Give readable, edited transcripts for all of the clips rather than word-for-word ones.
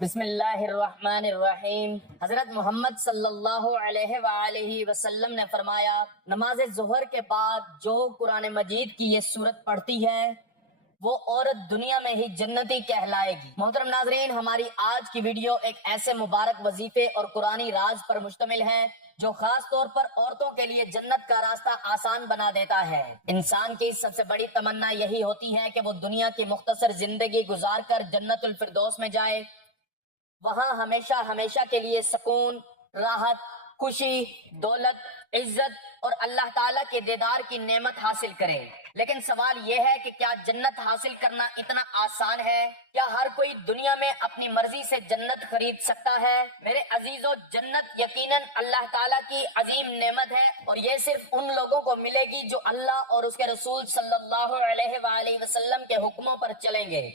بسم اللہ الرحمن الرحیم۔ حضرت محمد صلی اللہ علیہ وآلہ وسلم نے فرمایا، نماز ظہر کے بعد جو قرآن مجید کی یہ سورت پڑھتی ہے وہ عورت دنیا میں ہی جنتی کہلائے گی۔ محترم ناظرین، ہماری آج کی ویڈیو ایک ایسے مبارک وظیفے اور قرآنی راز پر مشتمل ہے جو خاص طور پر عورتوں کے لیے جنت کا راستہ آسان بنا دیتا ہے۔ انسان کی سب سے بڑی تمنا یہی ہوتی ہے کہ وہ دنیا کی مختصر زندگی گزار کر جنت الفردوس میں جائے، وہاں ہمیشہ کے لیے سکون، راحت، خوشی، دولت، عزت اور اللہ تعالیٰ کے دیدار کی نعمت حاصل کرے۔ لیکن سوال یہ ہے کہ کیا جنت حاصل کرنا اتنا آسان ہے؟ کیا ہر کوئی دنیا میں اپنی مرضی سے جنت خرید سکتا ہے؟ میرے عزیزو، جنت یقیناً اللہ تعالیٰ کی عظیم نعمت ہے اور یہ صرف ان لوگوں کو ملے گی جو اللہ اور اس کے رسول صلی اللہ علیہ وآلہ وسلم کے حکموں پر چلیں گے۔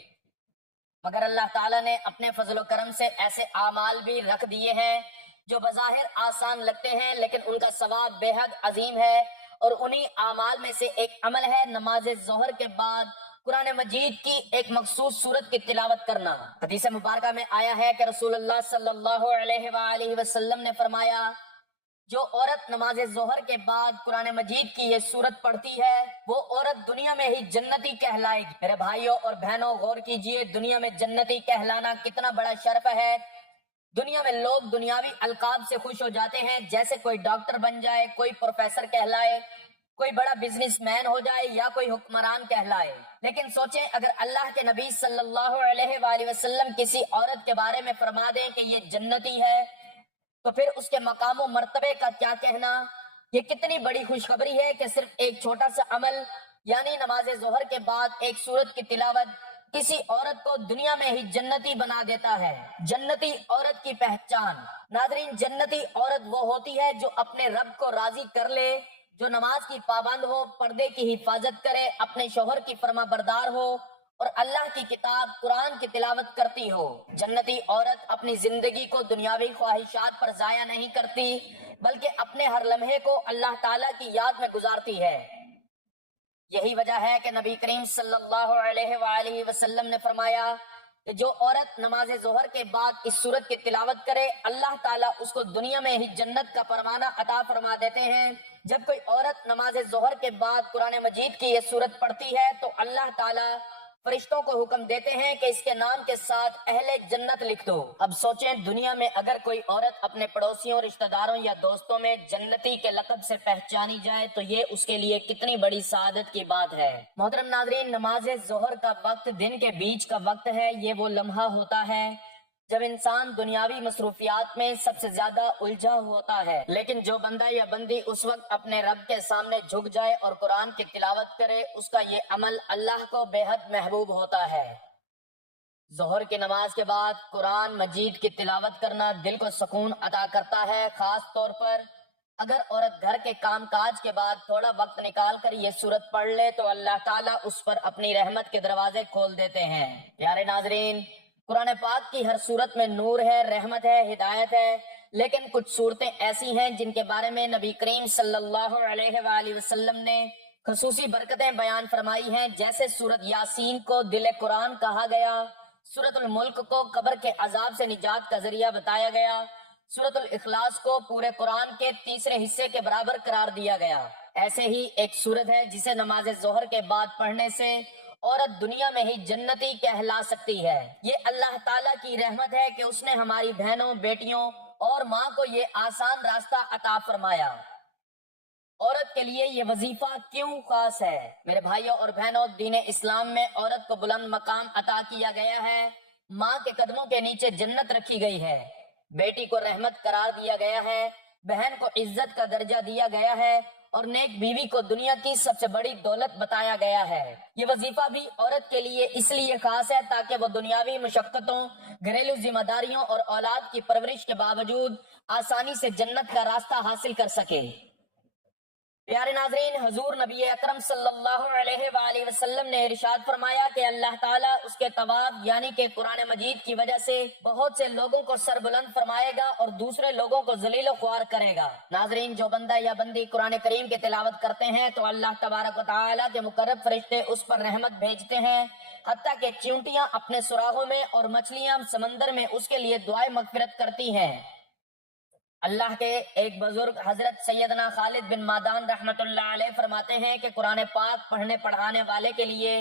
مگر اللہ تعالیٰ نے اپنے فضل و کرم سے ایسے اعمال بھی رکھ دیے ہیں جو بظاہر آسان لگتے ہیں لیکن ان کا ثواب بے حد عظیم ہے، اور انہی اعمال میں سے ایک عمل ہے نماز ظہر کے بعد قرآن مجید کی ایک مخصوص سورت کی تلاوت کرنا۔ حدیث مبارکہ میں آیا ہے کہ رسول اللہ صلی اللہ علیہ وآلہ وسلم نے فرمایا، جو عورت نماز ظہر کے بعد قرآن مجید کی یہ سورت پڑھتی ہے وہ عورت دنیا میں ہی جنتی کہلائے گی۔ میرے بھائیوں اور بہنوں، غور کیجئے، دنیا میں جنتی کہلانا کتنا بڑا شرف ہے۔ دنیا میں لوگ دنیاوی القاب سے خوش ہو جاتے ہیں، جیسے کوئی ڈاکٹر بن جائے، کوئی پروفیسر کہلائے، کوئی بڑا بزنس مین ہو جائے یا کوئی حکمران کہلائے۔ لیکن سوچیں، اگر اللہ کے نبی صلی اللہ علیہ وآلہ وسلم کسی عورت کے بارے میں فرما دیں کہ یہ جنتی ہے تو پھر اس کے مقام و مرتبے کا کیا کہنا؟ یہ کتنی بڑی خوشخبری ہے کہ صرف ایک چھوٹا سا عمل یعنی نماز ظہر کے بعد ایک سورت کی تلاوت کسی عورت کو دنیا میں ہی جنتی بنا دیتا ہے۔ جنتی عورت کی پہچان۔ ناظرین، جنتی عورت وہ ہوتی ہے جو اپنے رب کو راضی کر لے، جو نماز کی پابند ہو، پردے کی حفاظت کرے، اپنے شوہر کی فرما بردار ہو اور اللہ کی کتاب قرآن کی تلاوت کرتی ہو۔ جنتی عورت اپنی زندگی کو دنیاوی خواہشات پر ضائع نہیں کرتی بلکہ اپنے ہر لمحے کو اللہ تعالیٰ کی یاد میں گزارتی ہے۔ یہی وجہ ہے کہ نبی کریم صلی اللہ علیہ وآلہ وسلم نے فرمایا کہ جو عورت نماز ظہر کے بعد اس سورت کی تلاوت کرے، اللہ تعالیٰ اس کو دنیا میں ہی جنت کا پروانہ عطا فرما دیتے ہیں۔ جب کوئی عورت نماز ظہر کے بعد قرآن مجید کی یہ سورت پڑھتی ہے تو اللہ تعالیٰ فرشتوں کو حکم دیتے ہیں کہ اس کے نام کے ساتھ اہل جنت لکھ دو۔ اب سوچیں، دنیا میں اگر کوئی عورت اپنے پڑوسیوں، رشتہ داروں یا دوستوں میں جنتی کے لقب سے پہچانی جائے تو یہ اس کے لیے کتنی بڑی سعادت کی بات ہے۔ محترم ناظرین، نماز ظہر کا وقت دن کے بیچ کا وقت ہے۔ یہ وہ لمحہ ہوتا ہے جب انسان دنیاوی مصروفیات میں سب سے زیادہ الجھا ہوتا ہے، لیکن جو بندہ یا بندی اس وقت اپنے رب کے سامنے جھک جائے اور قرآن کی تلاوت کرے، اس کا یہ عمل اللہ کو بے حد محبوب ہوتا ہے۔ ظہر کی نماز کے بعد قرآن مجید کی تلاوت کرنا دل کو سکون عطا کرتا ہے، خاص طور پر اگر عورت گھر کے کام کاج کے بعد تھوڑا وقت نکال کر یہ سورت پڑھ لے تو اللہ تعالیٰ اس پر اپنی رحمت کے دروازے کھول دیتے ہیں۔ پیارے ناظرین، قرآن پاک کی ہر سورت میں نور ہے، رحمت ہے، ہدایت ہے، لیکن کچھ صورتیں ایسی ہیں جن کے بارے میں نبی کریم صلی اللہ علیہ وآلہ وسلم نے خصوصی برکتیں بیان فرمائی ہیں، جیسے سورت یاسین کو دل قرآن کہا گیا، سورت الملک کو قبر کے عذاب سے نجات کا ذریعہ بتایا گیا، سورت الاخلاص کو پورے قرآن کے تیسرے حصے کے برابر قرار دیا گیا۔ ایسے ہی ایک سورت ہے جسے نماز ظہر کے بعد پڑھنے سے عورت دنیا میں ہی جنتی کہلا سکتی ہے۔ یہ اللہ تعالیٰ کی رحمت ہے کہ اس نے ہماری بہنوں، بیٹیوں اور ماں کو یہ آسان راستہ عطا فرمایا۔ عورت کے لیے یہ وظیفہ کیوں خاص ہے؟ میرے بھائیوں اور بہنوں، دین اسلام میں عورت کو بلند مقام عطا کیا گیا ہے۔ ماں کے قدموں کے نیچے جنت رکھی گئی ہے، بیٹی کو رحمت قرار دیا گیا ہے، بہن کو عزت کا درجہ دیا گیا ہے اور نیک بیوی کو دنیا کی سب سے بڑی دولت بتایا گیا ہے۔ یہ وظیفہ بھی عورت کے لیے اس لیے خاص ہے تاکہ وہ دنیاوی مشقتوں، گھریلو ذمہ داریوں اور اولاد کی پرورش کے باوجود آسانی سے جنت کا راستہ حاصل کر سکے۔ پیارے ناظرین، حضور نبی اکرم صلی اللہ علیہ وآلہ وسلم نے ارشاد فرمایا کہ اللہ تعالیٰ اس کے ثواب یعنی کہ قرآن مجید کی وجہ سے بہت سے لوگوں کو سربلند فرمائے گا اور دوسرے لوگوں کو ذلیل و خوار کرے گا۔ ناظرین، جو بندہ یا بندی قرآن کریم کی تلاوت کرتے ہیں تو اللہ تبارک و تعالیٰ کے مقرب فرشتے اس پر رحمت بھیجتے ہیں، حتیٰ کہ چیونٹیاں اپنے سراغوں میں اور مچھلیاں سمندر میں اس کے لیے دعائیں مغفرت کرتی ہیں۔ اللہ کے ایک بزرگ حضرت سیدنا خالد بن مادان رحمت اللہ علیہ فرماتے ہیں کہ قرآن پاک پڑھنے پڑھانے والے کے لیے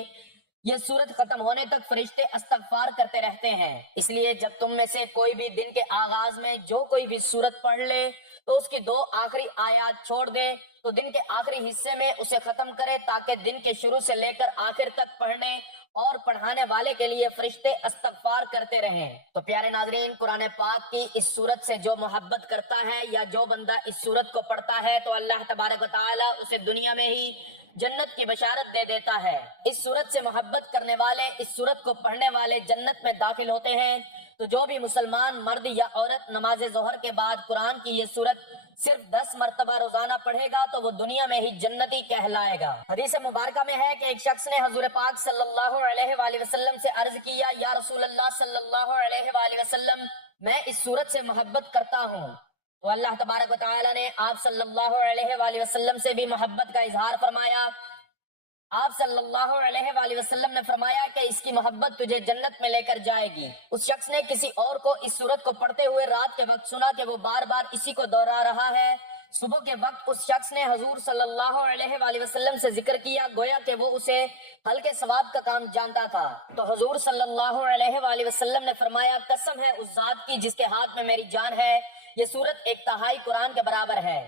یہ سورت ختم ہونے تک فرشتے استغفار کرتے رہتے ہیں۔ اس لیے جب تم میں سے کوئی بھی دن کے آغاز میں جو کوئی بھی سورت پڑھ لے تو اس کی 2 آخری آیات چھوڑ دے تو دن کے آخری حصے میں اسے ختم کرے، تاکہ دن کے شروع سے لے کر آخر تک پڑھنے اور پڑھانے والے کے لیے فرشتے استغفار کرتے رہیں۔ تو پیارے ناظرین، قرآن پاک کی اس سورت سے جو محبت کرتا ہے یا جو بندہ اس سورت کو پڑھتا ہے تو اللہ تبارک و تعالیٰ اسے دنیا میں ہی جنت کی بشارت دے دیتا ہے۔ اس سورت سے محبت کرنے والے، اس سورت کو پڑھنے والے جنت میں داخل ہوتے ہیں۔ تو جو بھی مسلمان مرد یا عورت نماز ظہر کے بعد قرآن کی یہ سورت صرف 10 مرتبہ روزانہ پڑھے گا تو وہ دنیا میں ہی جنتی کہلائے گا۔ حدیث مبارکہ میں ہے کہ ایک شخص نے حضور پاک صلی اللہ علیہ وآلہ وسلم سے عرض کیا، یا رسول اللہ صلی اللہ علیہ وآلہ وسلم، میں اس سورت سے محبت کرتا ہوں۔ تو اللہ تبارک و تعالیٰ نے آپ صلی اللہ علیہ وآلہ وسلم سے بھی محبت کا اظہار فرمایا۔ آپ صلی اللہ علیہ وآلہ وسلم نے فرمایا کہ اس کی محبت تجھے جنت میں لے کر جائے گی۔ اس شخص نے کسی اور کو اس سورت کو پڑھتے ہوئے رات کے وقت سنا کہ وہ بار بار اسی کو دہرا رہا ہے۔ صبح کے وقت اس شخص نے حضور صلی اللہ علیہ وآلہ وسلم سے ذکر کیا، گویا کہ وہ اسے ہلکے ثواب کا کام جانتا تھا۔ تو حضور صلی اللہ علیہ وآلہ وسلم نے فرمایا، قسم ہے اس ذات کی جس کے ہاتھ میں میری جان ہے، یہ سورت 1/3 قرآن کے برابر ہے۔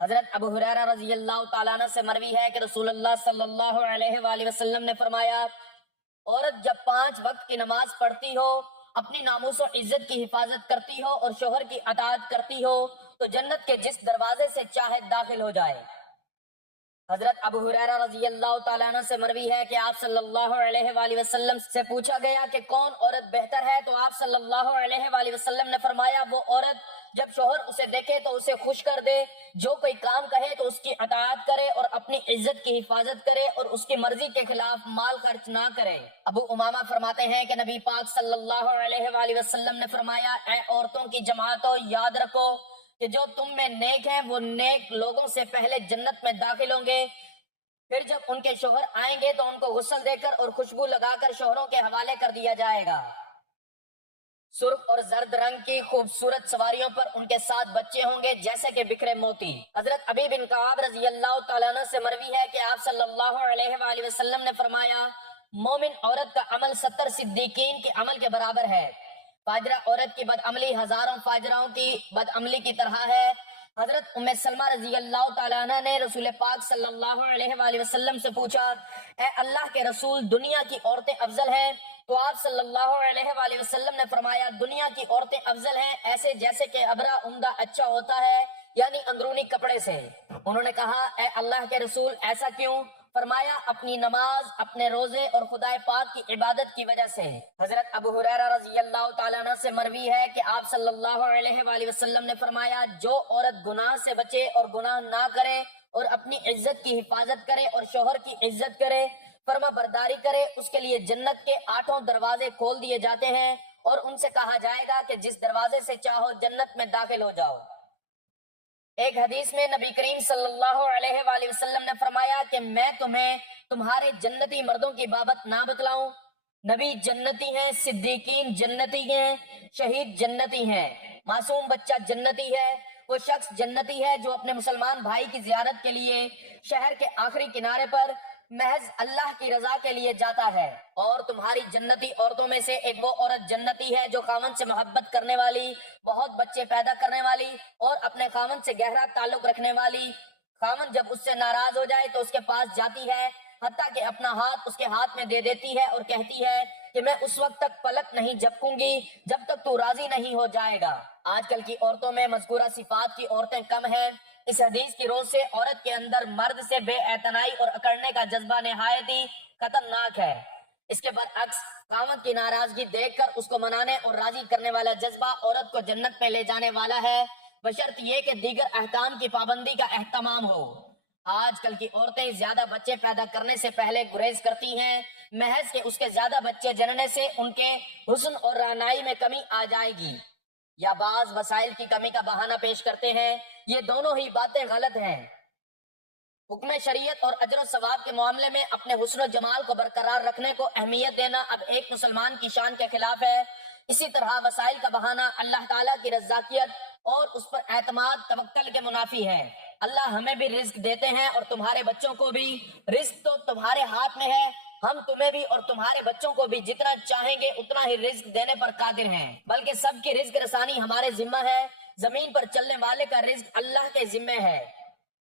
حضرت ابو ہریرہ رضی اللہ تعالیٰ عنہ سے مروی ہے کہ رسول اللہ صلی اللہ علیہ وآلہ وسلم نے فرمایا، عورت جب 5 وقت کی نماز پڑھتی ہو، اپنی ناموس و عزت کی حفاظت کرتی ہو اور شوہر کی اطاعت کرتی ہو تو جنت کے جس دروازے سے چاہے داخل ہو جائے۔ حضرت ابو ہریرہ رضی اللہ تعالیٰ عنہ سے مروی ہے کہ آپ صلی اللہ علیہ وآلہ وسلم سے پوچھا گیا کہ کون عورت بہتر ہے، تو آپ صلی اللہ علیہ وآلہ وسلم نے فرمایا، وہ عورت جب شوہر اسے دیکھے تو اسے خوش کر دے، جو کوئی کام کہے تو اس کی اطاعت کرے اور اپنی عزت کی حفاظت کرے اور اس کی مرضی کے خلاف مال خرچ نہ کرے۔ ابو امامہ فرماتے ہیں کہ نبی پاک صلی اللہ علیہ وآلہ وسلم نے فرمایا، اے عورتوں کی جماعتوں، یاد رکھو کہ جو تم میں نیک ہیں وہ نیک لوگوں سے پہلے جنت میں داخل ہوں گے، پھر جب ان کے شوہر آئیں گے تو ان کو غسل دے کر اور خوشبو لگا کر شوہروں کے حوالے کر دیا جائے گا۔ سرخ اور زرد رنگ کی خوبصورت سواریوں پر ان کے 7 بچے ہوں گے جیسے کہ بکھرے موتی۔ حضرت ابی بن کعب رضی اللہ تعالیٰ عنہ سے مروی ہے کہ آپ صلی اللہ علیہ وآلہ وسلم نے فرمایا، مومن عورت کا عمل 70 صدیقین کے عمل کے برابر ہے، فاجرہ عورت کی بدعملی ہزاروں فاجراؤں کی بدعملی کی طرح ہے۔ حضرت ام سلمہ رضی اللہ تعالیٰ عنہ نے رسول پاک صلی اللہ علیہ وآلہ وسلم سے پوچھا، اے اللہ کے رسول، دنیا کی عورتیں افضل ہیں؟ تو آپ صلی اللہ علیہ وآلہ وسلم نے فرمایا، دنیا کی عورتیں افضل ہیں ایسے جیسے کہ ابرا عمدہ اچھا ہوتا ہے، یعنی اندرونی کپڑے سے۔ انہوں نے کہا، اے اللہ کے رسول، ایسا کیوں؟ فرمایا، اپنی نماز، اپنے روزے اور خدا پاک کی عبادت کی وجہ سے۔ حضرت ابو ہریرہ رضی اللہ تعالیٰ عنہ سے مروی ہے کہ آپ صلی اللہ علیہ وآلہ وسلم نے فرمایا، جو عورت گناہ سے بچے اور گناہ نہ کرے اور اپنی عزت کی حفاظت کرے اور شوہر کی عزت کرے، فرما برداری کرے، اس کے لیے جنت کے 8 دروازے کھول دیے جاتے ہیں اور ان سے کہا جائے گا کہ جس دروازے سے چاہو جنت میں داخل ہو جاؤ۔ ایک حدیث میں نبی کریم صلی اللہ علیہ وآلہ وسلم نے فرمایا کہ میں تمہیں تمہارے جنتی مردوں کی بابت نہ بتلاؤں؟ نبی جنتی ہیں، صدیقین جنتی ہیں، شہید جنتی ہیں، معصوم بچہ جنتی ہے، وہ شخص جنتی ہے جو اپنے مسلمان بھائی کی زیارت کے لیے شہر کے آخری کنارے پر محض اللہ کی رضا کے لیے جاتا ہے۔ اور تمہاری جنتی عورتوں میں سے ایک وہ عورت جنتی ہے جو خاوند سے محبت کرنے والی، بہت بچے پیدا کرنے والی اور اپنے خاوند سے گہرا تعلق رکھنے والی۔ خاوند جب اس سے ناراض ہو جائے تو اس کے پاس جاتی ہے، حتیٰ کہ اپنا ہاتھ اس کے ہاتھ میں دے دیتی ہے اور کہتی ہے کہ میں اس وقت تک پلک نہیں جھپکوں گی جب تک تو راضی نہیں ہو جائے گا۔ آج کل کی عورتوں میں مذکورہ صفات کی عورتیں کم ہیں۔ اس حدیث کی روز سے عورت کے اندر مرد سے بے اعتنائی اور اکڑنے کا جذبہ نہایت ہی خطرناک ہے۔ اس کے برعکس خاوند کی ناراضگی دیکھ کر اس کو منانے اور راضی کرنے والا جذبہ عورت کو جنت میں لے جانے والا ہے، بشرط یہ کہ دیگر احکام کی پابندی کا اہتمام ہو۔ آج کل کی عورتیں زیادہ بچے پیدا کرنے سے پہلے گریز کرتی ہیں، محض کہ اس کے زیادہ بچے جننے سے ان کے حسن اور رعنائی میں کمی آ جائے گی، یا بعض وسائل کی کمی کا بہانہ پیش کرتے ہیں۔ یہ دونوں ہی باتیں غلط ہیں۔ حکم شریعت اور اجر و ثواب کے معاملے میں اپنے حسن و جمال کو برقرار رکھنے کو اہمیت دینا اب ایک مسلمان کی شان کے خلاف ہے۔ اسی طرح وسائل کا بہانہ اللہ تعالیٰ کی رزاقیت اور اس پر اعتماد توکل کے منافی ہے۔ اللہ ہمیں بھی رزق دیتے ہیں اور تمہارے بچوں کو بھی۔ رزق تو تمہارے ہاتھ میں ہے، ہم تمہیں بھی اور تمہارے بچوں کو بھی جتنا چاہیں گے اتنا ہی رزق دینے پر قادر ہیں، بلکہ سب کی رزق رسانی ہمارے ذمہ ہے۔ زمین پر چلنے والے کا رزق اللہ کے ذمہ ہے۔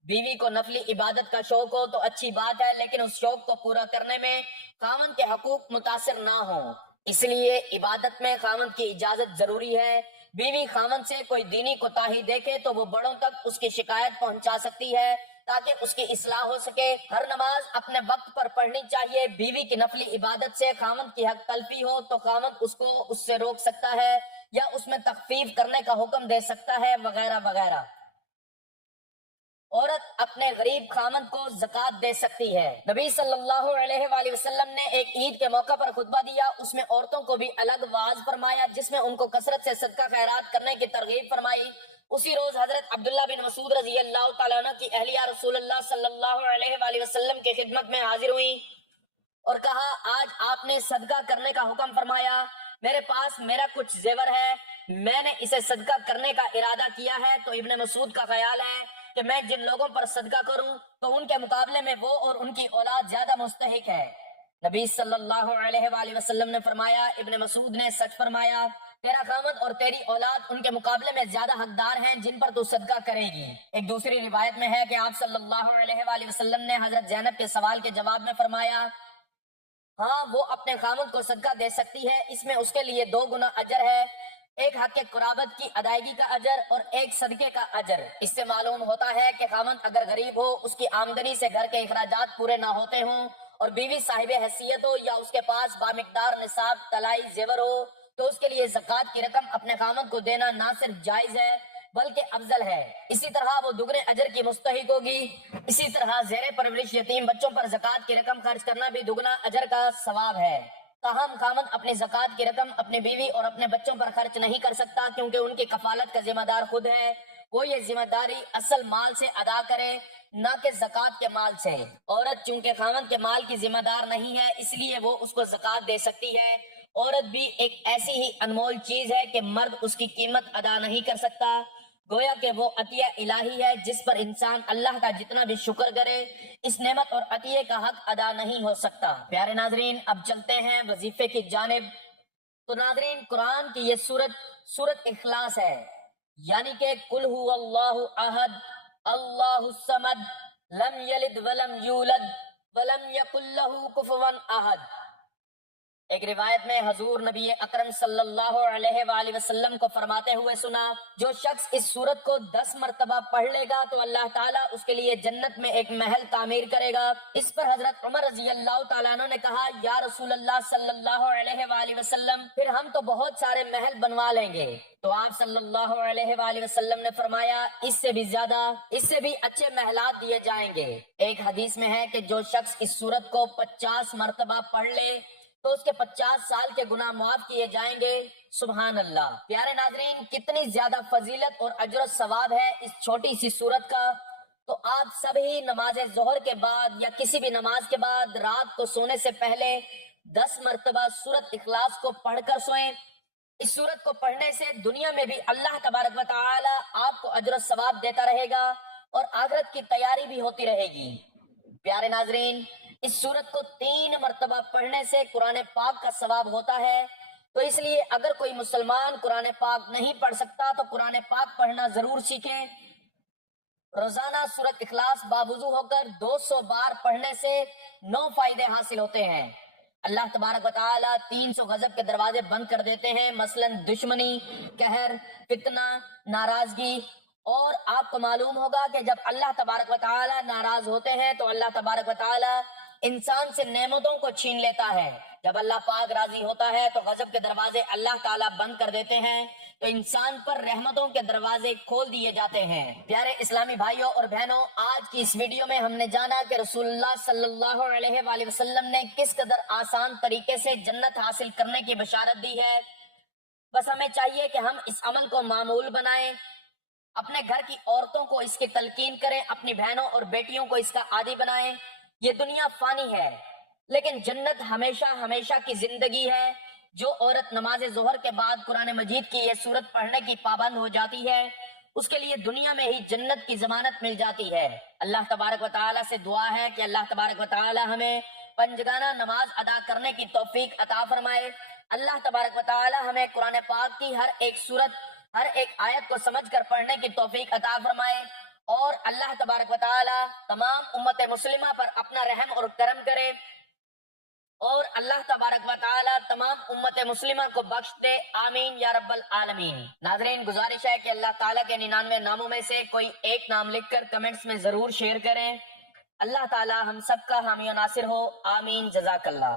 بیوی کو نفلی عبادت کا شوق ہو تو اچھی بات ہے، لیکن اس شوق کو پورا کرنے میں خاوند کے حقوق متاثر نہ ہوں، اس لیے عبادت میں خاوند کی اجازت ضروری ہے۔ بیوی خاوند سے کوئی دینی کوتاہی دیکھے تو وہ بڑوں تک اس کی شکایت پہنچا سکتی ہے تاکہ اس کی اصلاح ہو سکے۔ ہر نماز اپنے وقت پر پڑھنی چاہیے۔ بیوی کی نفلی عبادت سے خاوند کی حق تلفی ہو تو خاوند اس کو اس سے روک سکتا ہے یا اس میں تخفیف کرنے کا حکم دے سکتا ہے، وغیرہ وغیرہ۔ عورت اپنے غریب خامند کو زکوٰۃ دے سکتی ہے۔ نبی صلی اللہ علیہ وآلہ وسلم نے ایک عید کے موقع پر خطبہ دیا، اس میں عورتوں کو بھی الگ واعظ فرمایا، جس میں ان کو کثرت سے صدقہ خیرات کرنے کی ترغیب فرمائی۔ اسی روز حضرت عبداللہ بن مسعود رضی اللہ تعالیٰ عنہ کی اہلیہ رسول اللہ صلی اللہ علیہ وآلہ وسلم کی خدمت میں حاضر ہوئی اور کہا، آج آپ نے صدقہ کرنے کا حکم فرمایا، میرے پاس میرا کچھ زیور ہے، میں نے اسے صدقہ کرنے کا ارادہ کیا ہے۔ تو ابن مسعود کا خیال ہے کہ میں جن لوگوں پر صدقہ کروں تو ان کے مقابلے میں وہ اور ان کی اولاد زیادہ مستحق ہے۔ نبی صلی اللہ علیہ وآلہ وسلم نے فرمایا، ابن مسعود نے سچ فرمایا، تیرا خامد اور تیری اولاد ان کے مقابلے میں زیادہ حقدار ہیں جن پر تو صدقہ کرے گی۔ ایک دوسری روایت میں ہے کہ آپ صلی اللہ علیہ وآلہ وسلم نے حضرت زینب کے سوال کے جواب میں فرمایا، ہاں وہ اپنے خامد کو صدقہ دے سکتی ہے، اس میں اس کے لیے 2 گنا اجر ہے، ایک حق قرابت کی ادائیگی کا اجر اور ایک صدقے کا اجر۔ اس سے معلوم ہوتا ہے کہ خامد اگر غریب ہو، اس کی آمدنی سے گھر کے اخراجات پورے نہ ہوتے ہوں اور بیوی صاحب حیثیت ہو یا اس کے پاس بامقدار نصاب طلائی زیور ہو تو اس کے لیے زکوٰۃ کی رقم اپنے خامد کو دینا نہ صرف جائز ہے بلکہ افضل ہے۔ اسی طرح وہ دگنے اجر کی مستحق ہوگی۔ اسی طرح زیر پرورش یتیم بچوں پر زکوٰۃ کی رقم خرچ کرنا بھی دگنا اجر کا ثواب ہے۔ تاہم خامد اپنی زکوٰۃ کی رقم اپنی بیوی اور اپنے بچوں پر خرچ نہیں کر سکتا، کیونکہ ان کی کفالت کا ذمہ دار خود ہے۔ وہ یہ ذمہ داری اصل مال سے ادا کرے، نہ کہ زکوٰۃ کے مال سے۔ عورت چونکہ خامد کے مال کی ذمہ دار نہیں ہے، اس لیے وہ اس کو زکوٰۃ دے سکتی ہے۔ عورت بھی ایک ایسی ہی انمول چیز ہے کہ مرد اس کی قیمت ادا نہیں کر سکتا، گویا کہ وہ عطیہ الہی ہے جس پر انسان اللہ کا جتنا بھی شکر کرے اس نعمت اور عطیے کا حق ادا نہیں ہو سکتا۔ پیارے ناظرین، اب چلتے ہیں وظیفے کی جانب۔ تو ناظرین، قرآن کی یہ سورت اخلاص ہے، یعنی کہ قل هو اللہ احد اللہ الصمد لم یلد ولم یولد ولم یکن له کفوا احد۔ ایک روایت میں حضور نبی اکرم صلی اللہ علیہ وآلہ وسلم کو فرماتے ہوئے سنا، جو شخص اس سورت کو 10 مرتبہ پڑھ لے گا تو اللہ تعالیٰ اس کے لیے جنت میں ایک محل تعمیر کرے گا۔ اس پر حضرت عمر رضی اللہ تعالیٰ عنہ نے کہا، یا رسول اللہ صلی اللہ علیہ وآلہ وسلم، پھر ہم تو بہت سارے محل بنوا لیں گے۔ تو آپ صلی اللہ علیہ وآلہ وسلم نے فرمایا، اس سے بھی زیادہ، اس سے بھی اچھے محلات دیے جائیں گے۔ ایک حدیث میں ہے کہ جو شخص اس سورت کو 50 مرتبہ پڑھ لے تو اس کے 50 سال کے گناہ معاف کیے جائیں گے۔ سبحان اللہ۔ پیارے ناظرین، کتنی زیادہ فضیلت اور اجر و ثواب ہے اس چھوٹی سی سورت کا۔ تو آپ سبھی نماز ظہر کے بعد یا کسی بھی نماز کے بعد رات کو سونے سے پہلے 10 مرتبہ سورت اخلاص کو پڑھ کر سوئیں۔ اس سورت کو پڑھنے سے دنیا میں بھی اللہ تبارک و تعالی آپ کو اجر و ثواب دیتا رہے گا اور آخرت کی تیاری بھی ہوتی رہے گی۔ پیارے ناظرین، اس سورت کو 3 مرتبہ پڑھنے سے قرآن پاک کا ثواب ہوتا ہے، تو اس لیے اگر کوئی مسلمان قرآن پاک نہیں پڑھ سکتا تو قرآن پاک پڑھنا ضرور سیکھیں۔ روزانہ سورت اخلاص باوضو ہو کر 200 بار پڑھنے سے 9 فائدے حاصل ہوتے ہیں۔ اللہ تبارک و تعالی 300 غضب کے دروازے بند کر دیتے ہیں، مثلا دشمنی، قہر، فتنہ، ناراضگی۔ اور آپ کو معلوم ہوگا کہ جب اللہ تبارک و تعالی ناراض ہوتے ہیں تو اللہ تبارک و تعالی انسان سے نعمتوں کو چھین لیتا ہے۔ جب اللہ پاک راضی ہوتا ہے تو غضب کے دروازے اللہ تعالیٰ بند کر دیتے ہیں۔ تو انسان پر رحمتوں کے دروازے کھول دیے جاتے ہیں۔ پیارے اسلامی بھائیوں اور بہنوں، آج کی اس ویڈیو میں ہم نے جانا کہ رسول اللہ صلی اللہ علیہ وآلہ وسلم نے کس قدر آسان طریقے سے جنت حاصل کرنے کی بشارت دی ہے۔ بس ہمیں چاہیے کہ ہم اس عمل کو معمول بنائیں، اپنے گھر کی عورتوں کو اس کی تلقین کریں، اپنی بہنوں اور بیٹیوں کو اس کا عادی بنائیں۔ یہ دنیا فانی ہے، لیکن جنت ہمیشہ ہمیشہ کی زندگی ہے۔ جو عورت نماز ظہر کے بعد قرآن مجید کی یہ سورت پڑھنے کی پابند ہو جاتی ہے، اس کے لیے دنیا میں ہی جنت کی ضمانت مل جاتی ہے۔ اللہ تبارک و تعالیٰ سے دعا ہے کہ اللہ تبارک و تعالیٰ ہمیں پنجگانہ نماز ادا کرنے کی توفیق عطا فرمائے۔ اللہ تبارک و تعالیٰ ہمیں قرآن پاک کی ہر ایک سورت، ہر ایک آیت کو سمجھ کر پڑھنے کی توفیق عطا فرمائے، اور اللہ تبارک و تعالیٰ تمام امت مسلمہ پر اپنا رحم اور کرم کرے، اور اللہ تبارک و تعالیٰ تمام امت مسلمہ کو بخش دے، آمین یا رب العالمین۔ ناظرین، گزارش ہے کہ اللہ تعالیٰ کے 99 ناموں میں سے کوئی ایک نام لکھ کر کمنٹس میں ضرور شیئر کریں۔ اللہ تعالیٰ ہم سب کا حامی و ناصر ہو، آمین، جزاک اللہ۔